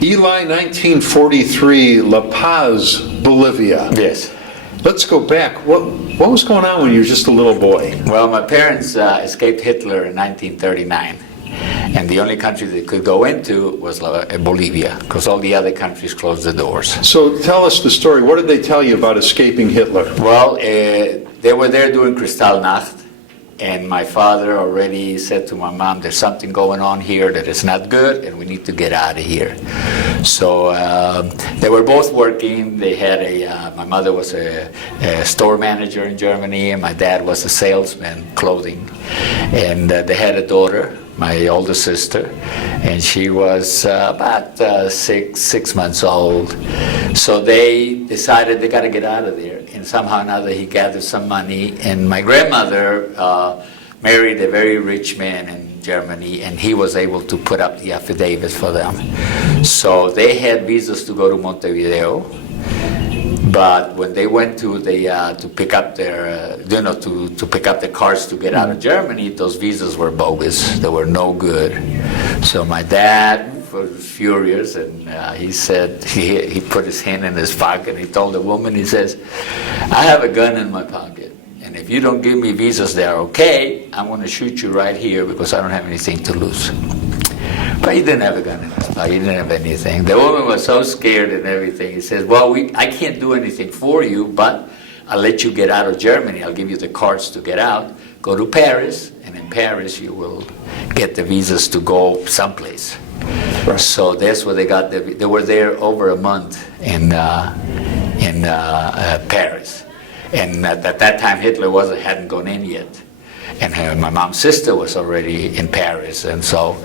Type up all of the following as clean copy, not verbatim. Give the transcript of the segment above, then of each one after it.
Eli, 1943, La Paz, Bolivia. Yes. Let's go back. What was going on when you were just a little boy? Well, my parents escaped Hitler in 1939. And the only country they could go into was Bolivia, because all the other countries closed the doors. So tell us the story. What did they tell you about escaping Hitler? Well, they were there doing Kristallnacht, and my father already said to my mom, there's something going on here that is not good, and we need to get out of here. So they were both working. They had my mother was a store manager in Germany, and my dad was a salesman, clothing. And they had a daughter, my older sister, and she was about six months old. So they decided they got to get out of there. And somehow or another he gathered some money, and my grandmother married a very rich man in Germany, and he was able to put up the affidavits for them. So they had visas to go to Montevideo. But when they went to pick up their, to pick up the cards to get out of Germany, those visas were bogus. They were no good. So my dad was furious, and he said, he put his hand in his pocket, and he told the woman, he says, I have a gun in my pocket, and if you don't give me visas that are okay, I'm going to shoot you right here because I don't have anything to lose. But he didn't have a gun in his pocket. He didn't have anything. The woman was so scared and everything. He says, well, I can't do anything for you, but I'll let you get out of Germany. I'll give you the cards to get out. Go to Paris, and in Paris you will get the visas to go someplace. Right. So that's where they got they were there over a month in Paris. And at that time Hitler hadn't gone in yet. And my mom's sister was already in Paris, and so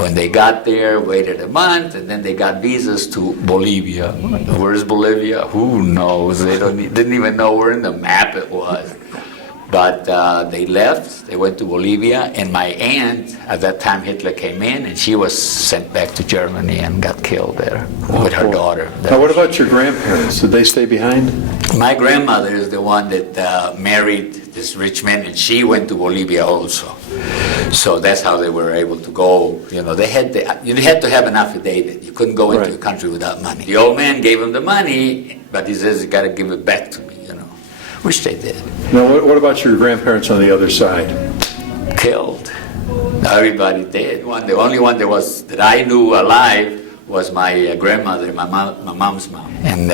when they got there, waited a month, and then they got visas to Bolivia. Where's Bolivia? Who knows? They didn't even know where in the map it was. But they left, they went to Bolivia, and my aunt, at that time Hitler came in, and she was sent back to Germany and got killed there with her daughter. Now what about your grandparents? Did they stay behind? My grandmother is the one that married this rich man, and she went to Bolivia also. So that's how they were able to go. You had to have an affidavit. You couldn't go into the country without money. The old man gave him the money, but he says, you got to give it back to me, which they did. Now, what about your grandparents on the other side? Killed. Everybody did. The only one that I knew alive was my grandmother, my mom's mom. And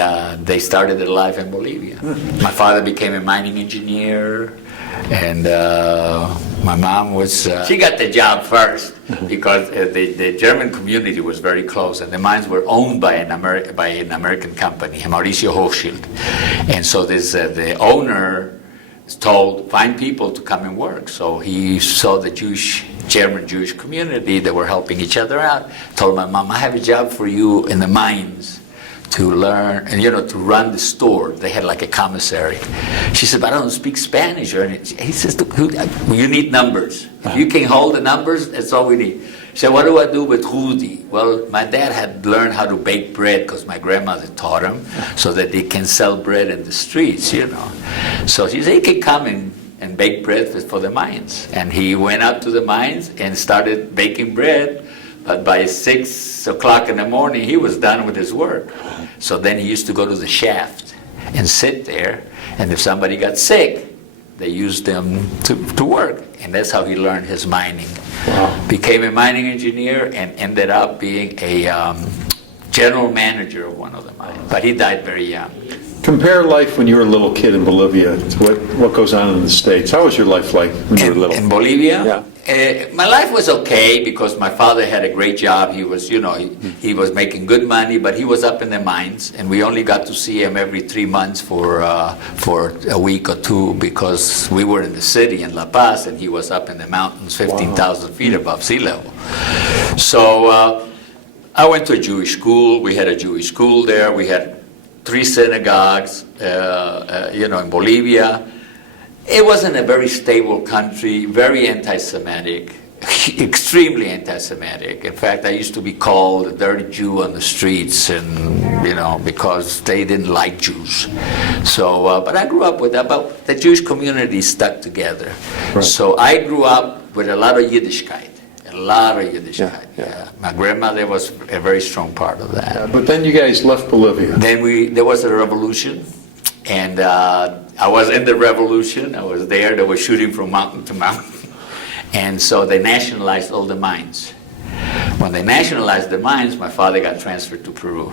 they started their life in Bolivia. My father became a mining engineer, and my mom was, she got the job first because the German community was very close, and the mines were owned by an American company, Mauricio Hochschild. And so the owner told, find people to come and work. So he saw the German Jewish community that were helping each other out, told my mom, I have a job for you in the mines to learn, and to run the store. They had like a commissary. She said, but I don't speak Spanish or anything. He says, you need numbers. If you can hold the numbers, that's all we need. She said, what do I do with Rudy? Well, my dad had learned how to bake bread because my grandmother taught him, so that they can sell bread in the streets, So she said, he can come and bake bread for the mines. And he went out to the mines and started baking bread. But by 6 o'clock in the morning, he was done with his work. So then he used to go to the shaft and sit there. And if somebody got sick, they used them to work. And that's how he learned his mining. Wow. Became a mining engineer and ended up being a general manager of one of the mines. But he died very young. Compare life when you were a little kid in Bolivia to what goes on in the States. How was your life like when you were little? In Bolivia? Yeah. My life was okay because my father had a great job. He was, he was making good money, but he was up in the mines, and we only got to see him every 3 months for a week or two because we were in the city in La Paz, and he was up in the mountains, 15,000 feet above sea level. So I went to a Jewish school. We had a Jewish school there. We had 3 synagogues, in Bolivia. It wasn't a very stable country, very anti-Semitic, extremely anti-Semitic. In fact, I used to be called a dirty Jew on the streets, and because they didn't like Jews. So, but I grew up with that. But the Jewish community stuck together. Right. So I grew up with a lot of Yiddishkeit, A lot of Yiddishkeit. Yeah. My grandmother was a very strong part of that. But then you guys left Bolivia. Then there was a revolution, and I was in the revolution. I was there. They were shooting from mountain to mountain. And so they nationalized all the mines. When they nationalized the mines, my father got transferred to Peru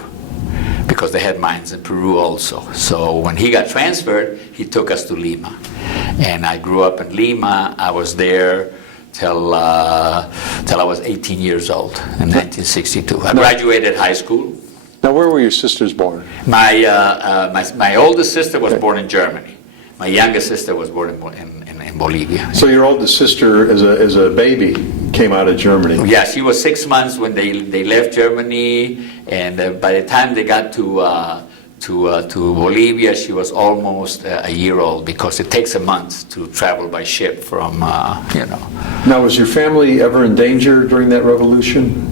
because they had mines in Peru also. So when he got transferred, he took us to Lima. And I grew up in Lima. I was there till I was 18 years old in 1962. I graduated high school. Now, where were your sisters born? My oldest sister was born in Germany. My youngest sister was born in Bolivia. So your oldest sister, as a baby, came out of Germany. Yeah, she was 6 months when they left Germany, and by the time they got to Bolivia, she was almost a year old, because it takes a month to travel by ship from, Now, was your family ever in danger during that revolution,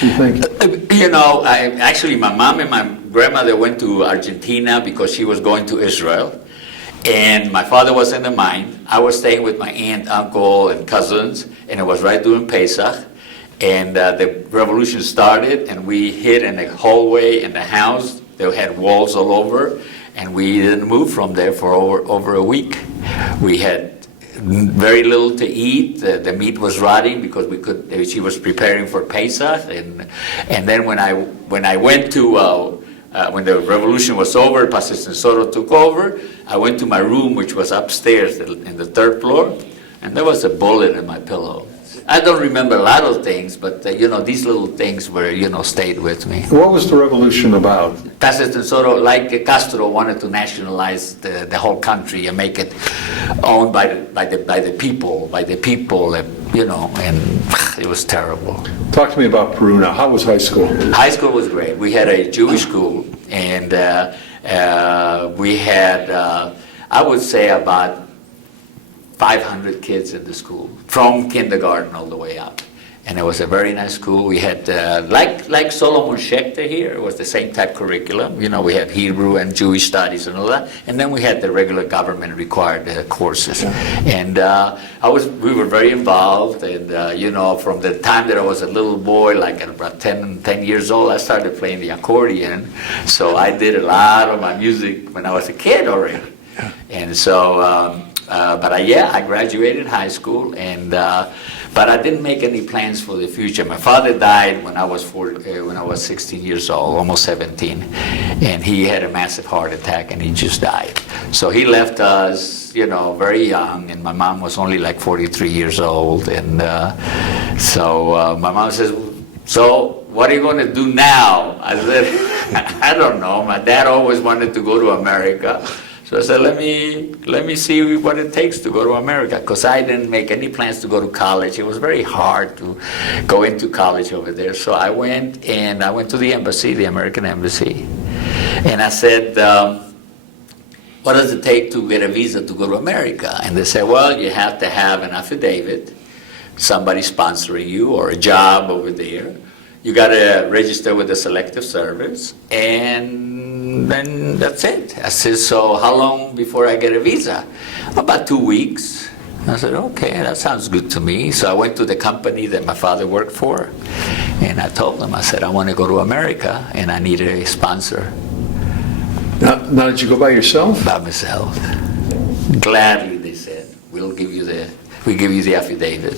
you think? Actually, my mom and my grandmother went to Argentina because she was going to Israel. And my father was in the mine. I was staying with my aunt, uncle, and cousins, and it was right during Pesach. And the revolution started, and we hid in a hallway in the house. They had walls all over, and we didn't move from there for over a week. We had very little to eat. The meat was rotting because she was preparing for Pesach. And then when I went to when the revolution was over, Pastor Sensoro took over. I went to my room, which was upstairs in the third floor, and there was a bullet in my pillow. I don't remember a lot of things, but these little things were stayed with me. What was the revolution about? Pastor Sensoro, like Castro, wanted to nationalize the whole country and make it owned by the people, and it was terrible. Talk to me about Peru now. How was high school? High school was great. We had a Jewish school, and we had, I would say, about 500 kids in the school, from kindergarten all the way up. And it was a very nice school. We had, like Solomon Schechter here, it was the same type curriculum. We had Hebrew and Jewish studies and all that. And then we had the regular government required courses. And we were very involved. And, from the time that I was a little boy, like at about 10 years old, I started playing the accordion. So I did a lot of my music when I was a kid already. And so, I graduated high school, but I didn't make any plans for the future. My father died when I was 16 years old, almost 17, and he had a massive heart attack, and he just died. So he left us, very young, and my mom was only like 43 years old, and so my mom says, "So what are you going to do now?" I said, "I don't know. My dad always wanted to go to America." So I said, let me see what it takes to go to America, because I didn't make any plans to go to college. It was very hard to go into college over there. So I went to the embassy, the American embassy, and I said, what does it take to get a visa to go to America? And they said, well, you have to have an affidavit, somebody sponsoring you, or a job over there. You got to register with the Selective Service, and then that's it. I said, so how long before I get a visa? About 2 weeks. I said, okay, that sounds good to me. So I went to the company that my father worked for, and I told them, I said, I want to go to America, and I need a sponsor. Now, did you go by yourself? By myself. Gladly, they said, we give you the affidavit.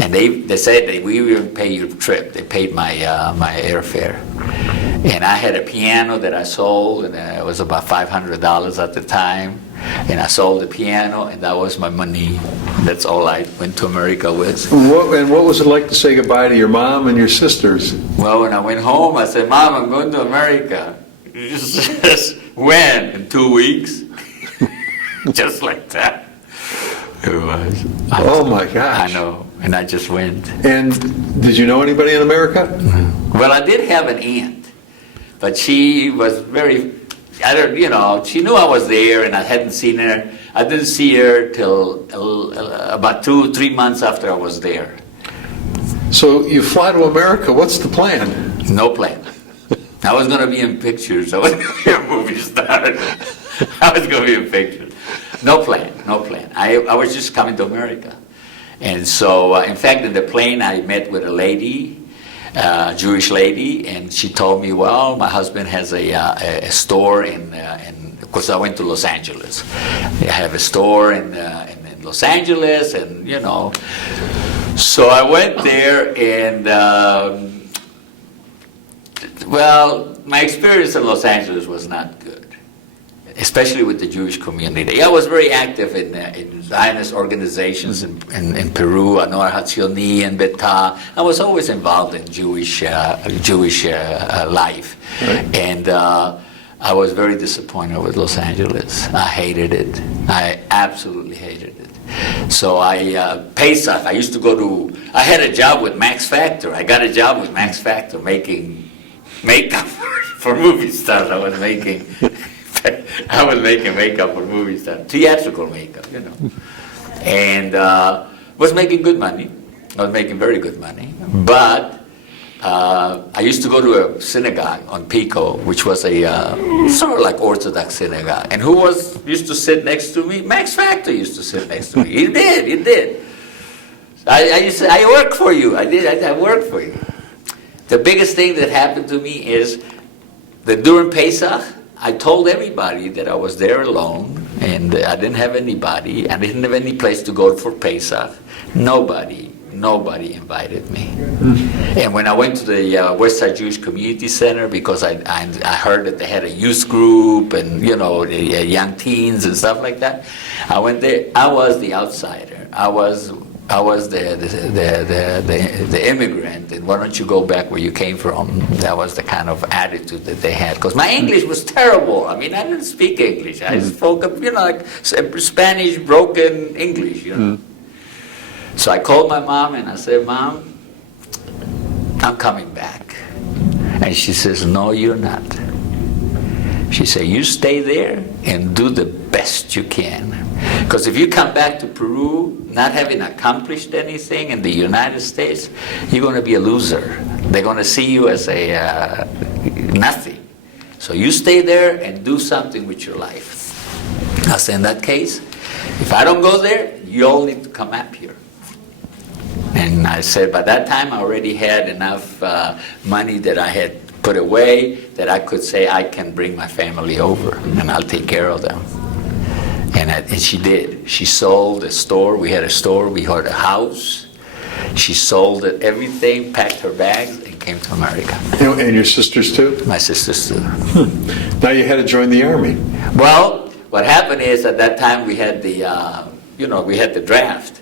And they said that we will pay your trip. They paid my airfare. And I had a piano that I sold, and it was about $500 at the time. And I sold the piano, and that was my money. That's all I went to America with. And what was it like to say goodbye to your mom and your sisters? Well, when I went home, I said, Mom, I'm going to America. She says, when? In 2 weeks? Just like that. It was. Oh my gosh. I know. And I just went. And did you know anybody in America? Well, I did have an aunt, but she was very, she knew I was there, and I hadn't seen her. I didn't see her till about 2-3 months after I was there. So you fly to America. What's the plan? No plan. I was going to be in pictures. I was going to be a movie star. I was going to be in pictures. No plan. I was just coming to America. And so, in fact, in the plane, I met with a lady, Jewish lady, and she told me, well, my husband has a store because I went to Los Angeles. They have a store in Los Angeles, and you know. So I went there, and well, my experience in Los Angeles was not good, especially with the Jewish community. I was very active in Zionist organizations in Peru, Anor Hatzioni and Beta. I was always involved in Jewish life. Right. And I was very disappointed with Los Angeles. I hated it. I absolutely hated it. So Pesach, I used to go to, I had a job with Max Factor. I got a job with Max Factor making makeup for movie stars. I was making makeup for movie stars, theatrical makeup, you know, and was making good money. I was making very good money, but I used to go to a synagogue on Pico, which was a sort of like Orthodox synagogue, and who used to sit next to me? Max Factor used to sit next to me. He did. I used to say, I work for you. I work for you. The biggest thing that happened to me is that during Pesach, I told everybody that I was there alone, and I didn't have anybody. I didn't have any place to go for Pesach. Nobody invited me. And when I went to the West Side Jewish Community Center, because I heard that they had a youth group and, you know, young teens and stuff like that, I went there. I was the outsider. I was the immigrant, and why don't you go back where you came from? That was the kind of attitude that they had. Because my English was terrible. I mean, I didn't speak English. I spoke, you know, like Spanish broken English, you know. So I called my mom and I said, Mom, I'm coming back. And she says, no, you're not. She said, you stay there and do the best you can. Because if you come back to Peru not having accomplished anything in the United States, you're going to be a loser. They're going to see you as a nothing. So you stay there and do something with your life. I said, in that case, if I don't go there, you all need to come up here. And I said, by that time, I already had enough money that I had put away that I could say I can bring my family over and I'll take care of them. And she did. She sold a store. We had a store. We had a house. She sold it, everything, packed her bags, and came to America. And your sisters too? My sisters too. Now you had to join the army. Well, what happened is at that time we had the, we had the draft.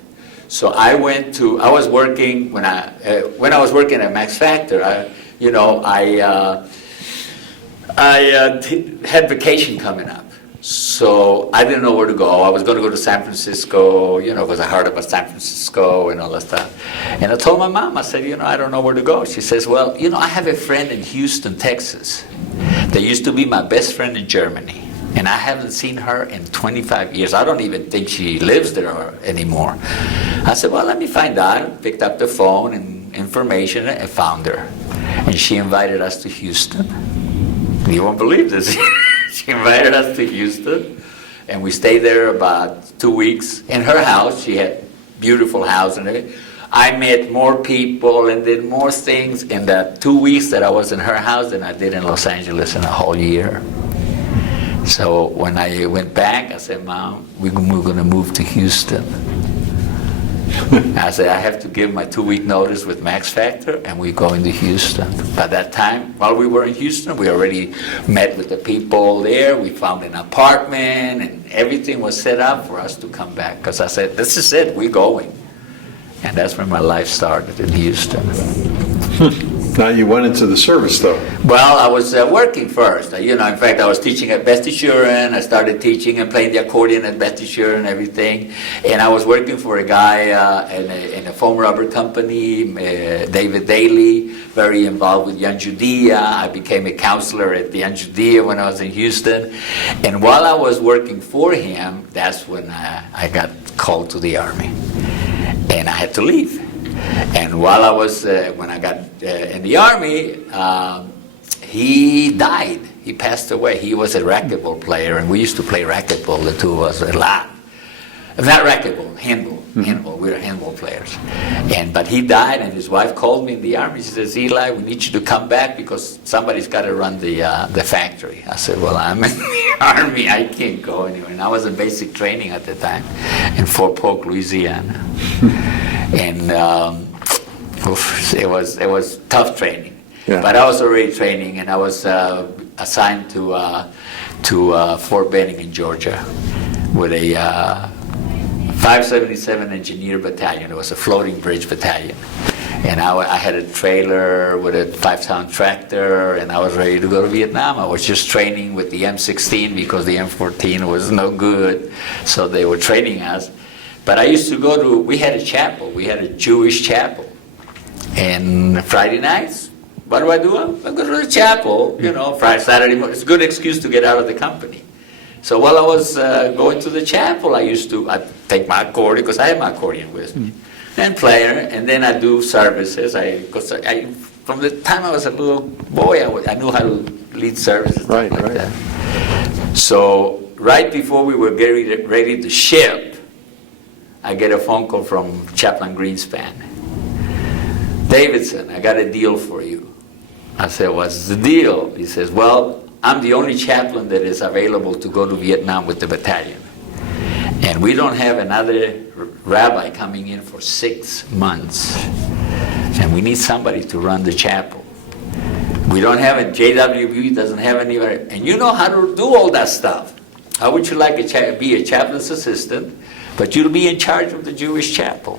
So I was working when I was working at Max Factor. I had vacation coming up. So I didn't know where to go. I was going to go to San Francisco, because I heard about San Francisco and all that stuff. And I told my mom, I said, I don't know where to go. She says, well, I have a friend in Houston, Texas, that used to be my best friend in Germany. And I haven't seen her in 25 years. I don't even think she lives there anymore. I said, well, let me find out. Picked up the phone and information and found her. And she invited us to Houston. You won't believe this. She invited us to Houston, and we stayed there about 2 weeks in her house. She had a beautiful house and everything. I met more people and did more things in the 2 weeks that I was in her house than I did in Los Angeles in a whole year. So when I went back, I said, Mom, we're going to move to Houston. I said, I have to give my 2-week notice with Max Factor, and we're going to Houston. By that time, while we were in Houston, we already met with the people there. We found an apartment, and everything was set up for us to come back. Because I said, this is it, we're going. And that's when my life started in Houston. Now you went into the service, though. Well, I was working first. In fact, I was teaching at Beth Shuren. I started teaching and playing the accordion at Beth Shuren and everything. And I was working for a guy in a foam rubber company, David Daly, very involved with Young Judea. I became a counselor at the Young Judea when I was in Houston. And while I was working for him, that's when I got called to the Army. And I had to leave. And while I was, when I got in the Army, he died. He passed away. He was a racquetball player, and we used to play racquetball, the two of us, a lot. Not racquetball, handball. Handball. We were handball players. But he died, and his wife called me in the army. She says, Eli, we need you to come back because somebody's got to run the factory. I said, well, I'm in the army. I can't go anywhere. And I was in basic training at the time in Fort Polk, Louisiana. And it was tough training. Yeah. But I was already training, and I was assigned to Fort Benning in Georgia with a 577 Engineer Battalion. It was a floating bridge battalion. And I had a trailer with a 5-ton tractor, and I was ready to go to Vietnam. I was just training with the M16 because the M14 was no good, so they were training us. But I used to we had a chapel. We had a Jewish chapel. And Friday nights, what do? I go to the chapel, Friday, Saturday morning. It's a good excuse to get out of the company. So while I was going to the chapel, I'd take my accordion, because I had my accordion with me, and play it, and then I'd do services. From the time I was a little boy, I knew how to lead services. Right. That. So right before we were getting ready to ship, I get a phone call from Chaplain Greenspan. Davidsohn, I got a deal for you. I said, what's the deal? He says, well, I'm the only chaplain that is available to go to Vietnam with the battalion. And we don't have another rabbi coming in for 6 months. And we need somebody to run the chapel. We don't have a JWB, doesn't have anywhere. And you know how to do all that stuff. How would you like to be a chaplain's assistant, but you'll be in charge of the Jewish chapel?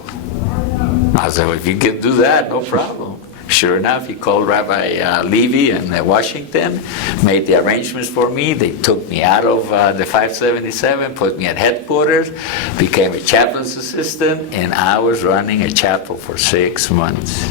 I said, well, if you can do that, no problem. Sure enough, he called Rabbi Levy in Washington, made the arrangements for me. They took me out of the 577, put me at headquarters, became a chaplain's assistant, and I was running a chapel for 6 months.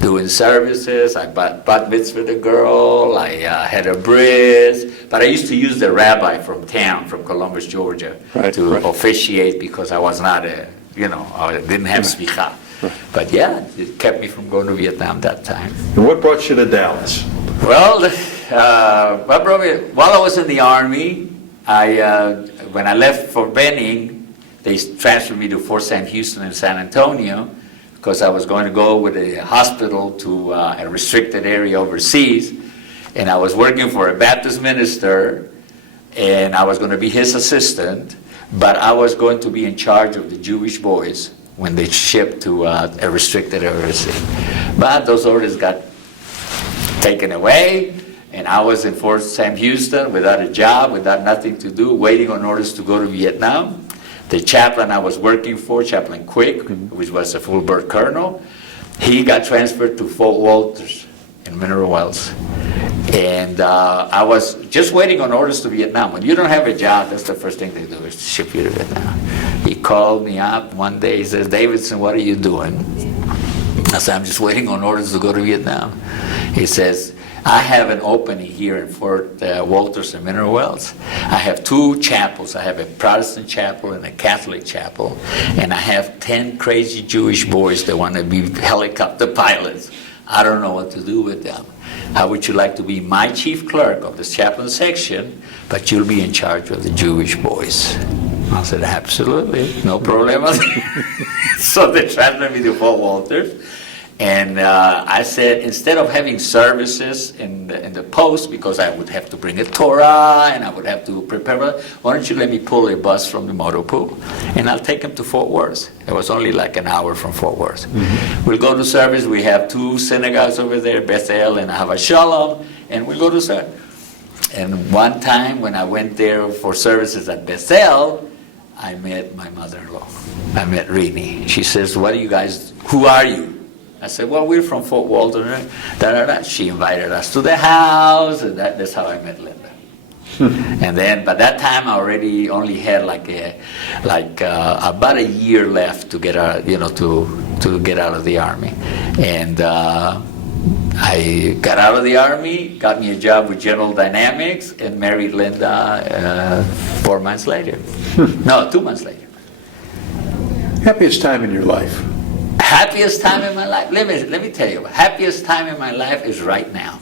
Doing services. I bat mitzvah the girl, I had a bris, but I used to use the rabbi from town, from Columbus, Georgia, to officiate, because I was not I didn't have smicha. But yeah, it kept me from going to Vietnam that time. And what brought you to Dallas? Well, what brought me, while I was in the Army, when I left Fort Benning, they transferred me to Fort Sam Houston in San Antonio, because I was going to go with a hospital to a restricted area overseas. And I was working for a Baptist minister, and I was going to be his assistant, but I was going to be in charge of the Jewish boys when they shipped to a restricted area. But those orders got taken away, and I was in Fort Sam Houston without a job, without nothing to do, waiting on orders to go to Vietnam. The chaplain I was working for, Chaplain Quick, which was a full bird colonel, he got transferred to Fort Walters in Mineral Wells. And I was just waiting on orders to Vietnam. When you don't have a job, that's the first thing they do, is ship you to Vietnam. He called me up one day, he says, Davidsohn, what are you doing? I said, I'm just waiting on orders to go to Vietnam. He says, I have an opening here in Fort Walters and Mineral Wells. I have 2 chapels. I have a Protestant chapel and a Catholic chapel. And I have 10 crazy Jewish boys that want to be helicopter pilots. I don't know what to do with them. How would you like to be my chief clerk of this chaplain section, but you'll be in charge of the Jewish boys? I said, absolutely, no problem. So they transferred me to Fort Walters. And I said, instead of having services in the post, because I would have to bring a Torah and I would have to prepare, why don't you let me pull a bus from the motor pool and I'll take them to Fort Worth. It was only like an hour from Fort Worth. We'll go to service. We have 2 synagogues over there, Bethel and Hava Shalom, and we'll go to service. And one time when I went there for services at Bethel, I met my mother-in-law. I met Rini. She says, who are you? I said, well, we're from Fort Walton. She invited us to the house, and that's how I met Linda. And then, by that time, I already only had about a year left to get out, to get out of the Army. And I got out of the Army, got me a job with General Dynamics, and married Linda 4 months later. No, 2 months later. Happiest time in your life? Happiest time in my life? Let me tell you, happiest time in my life is right now.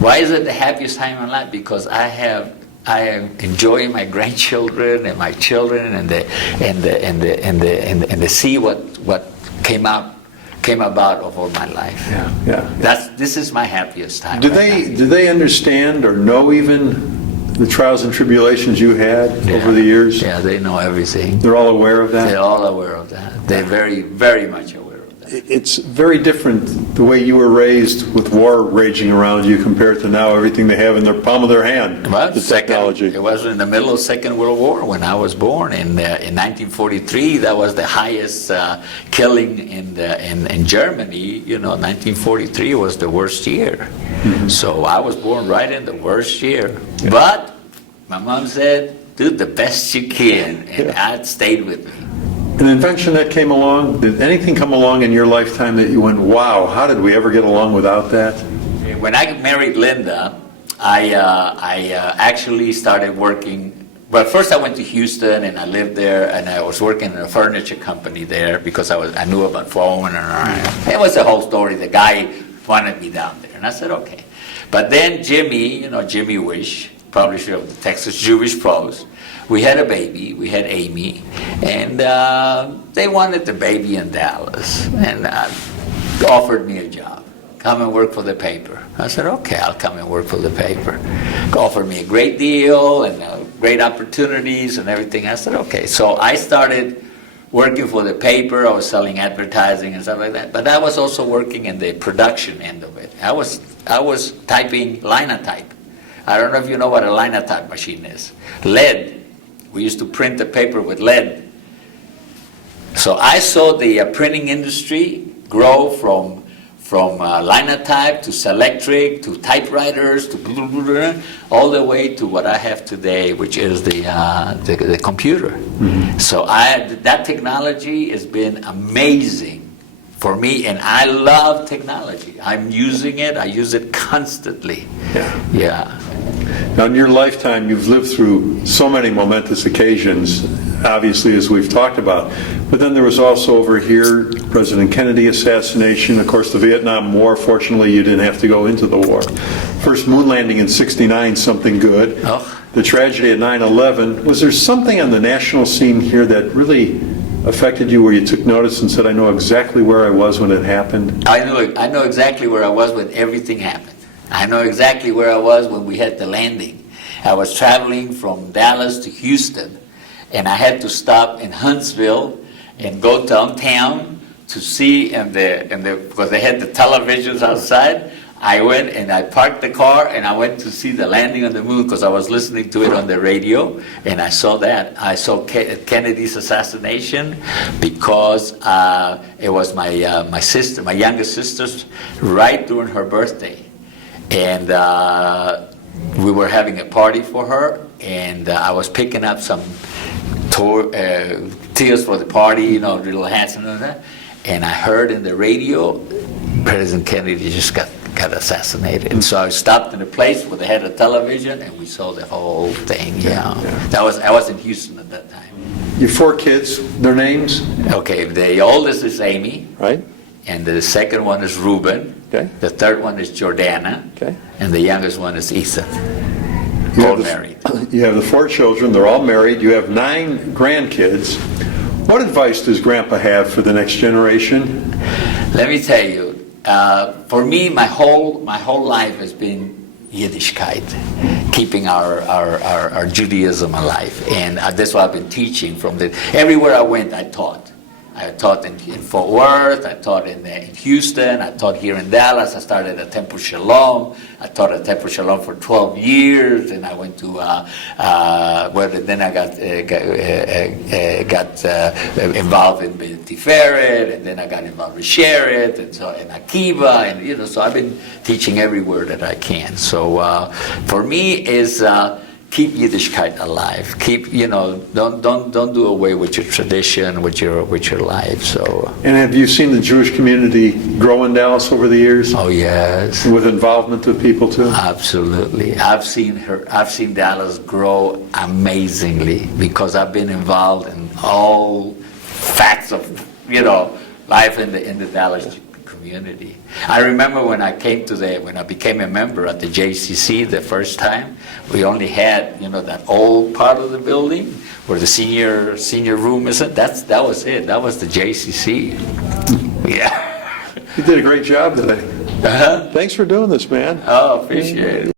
Why is it the happiest time in my life? Because I have I am enjoying my grandchildren and my children, and the see what came about over my life. Yeah. This is my happiest time. Do they understand or know even the trials and tribulations you had over the years? Yeah, they know everything. They're all aware of that? They're all aware of that. They're very, very much aware of that. It's very different the way you were raised with war raging around you compared to now everything they have in their palm of their hand, the technology. It was in the middle of Second World War when I was born. In 1943, that was the highest killing in Germany. 1943 was the worst year. Mm-hmm. So I was born right in the worst year. Yeah. But my mom said, do the best you can, and that stayed with me. An invention that came along, did anything come along in your lifetime that you went, wow, how did we ever get along without that? When I married Linda, I actually started working. Well, first I went to Houston and I lived there, and I was working in a furniture company there because I knew about phone, and it was a whole story. The guy wanted me down there, and I said okay. But then Jimmy Wish, publisher of the Texas Jewish Post, we had a baby, we had Amy, and they wanted the baby in Dallas, and offered me a job. Come and work for the paper. I said, okay, I'll come and work for the paper. Offered me a great deal and great opportunities and everything. I said, okay. So I started working for the paper. I was selling advertising and stuff like that. But I was also working in the production end of it. I was typing linotype. I don't know if you know what a linotype machine is. Lead. We used to print the paper with lead. So I saw the printing industry grow from linotype to Selectric to typewriters to blah, blah, blah, all the way to what I have today, which is the computer. Mm-hmm. So that technology has been amazing for me, and I love technology. I'm using it. I use it constantly. Yeah. Now, in your lifetime, you've lived through so many momentous occasions, obviously, as we've talked about. But then there was also over here, President Kennedy assassination, of course, the Vietnam War. Fortunately, you didn't have to go into the war. First moon landing in '69, something good. Oh. The tragedy at 9/11. Was there something on the national scene here that really affected you, where you took notice and said, I know exactly where I was when it happened? I know exactly where I was when everything happened. I know exactly where I was when we had the landing. I was traveling from Dallas to Houston, and I had to stop in Huntsville and go downtown to see, because they had the televisions outside. I went and I parked the car and I went to see the landing on the moon because I was listening to it on the radio, and I saw that. I saw Kennedy's assassination because it was my youngest sister's right during her birthday. And we were having a party for her, and I was picking up some tears for the party, little hats and all that. And I heard in the radio, President Kennedy just got assassinated. And so I stopped in a place where they had a television, and we saw the whole thing. Yeah. I was in Houston at that time. Your 4 kids, their names? Okay, the oldest is Amy. Right. And the second one is Reuben. Okay. The third one is Jordana. Okay. And the youngest one is Ethan. All married. You have the 4 children. They're all married. You have 9 grandkids. What advice does Grandpa have for the next generation? Let me tell you. For me, my whole life has been Yiddishkeit, keeping our Judaism alive, and that's what I've been teaching everywhere I went. I taught. I taught in Fort Worth, I taught in Houston, I taught here in Dallas, I started at Temple Shalom, I taught at Temple Shalom for 12 years, and I went to, then I got involved in Tiferet, and then I got involved with Sheret, and Akiva, and so I've been teaching everywhere that I can. So for me is keep Yiddishkeit alive. Keep, don't do away with your tradition, with your life. So. And have you seen the Jewish community grow in Dallas over the years? Oh yes. With involvement of people too. Absolutely. I've seen Dallas grow amazingly because I've been involved in all facts of life in the Dallas community. I remember when I became a member at the JCC the first time, we only had, that old part of the building where the senior room is. That was it. That was the JCC. Yeah. You did a great job today. Uh-huh. Thanks for doing this, man. Oh, appreciate it.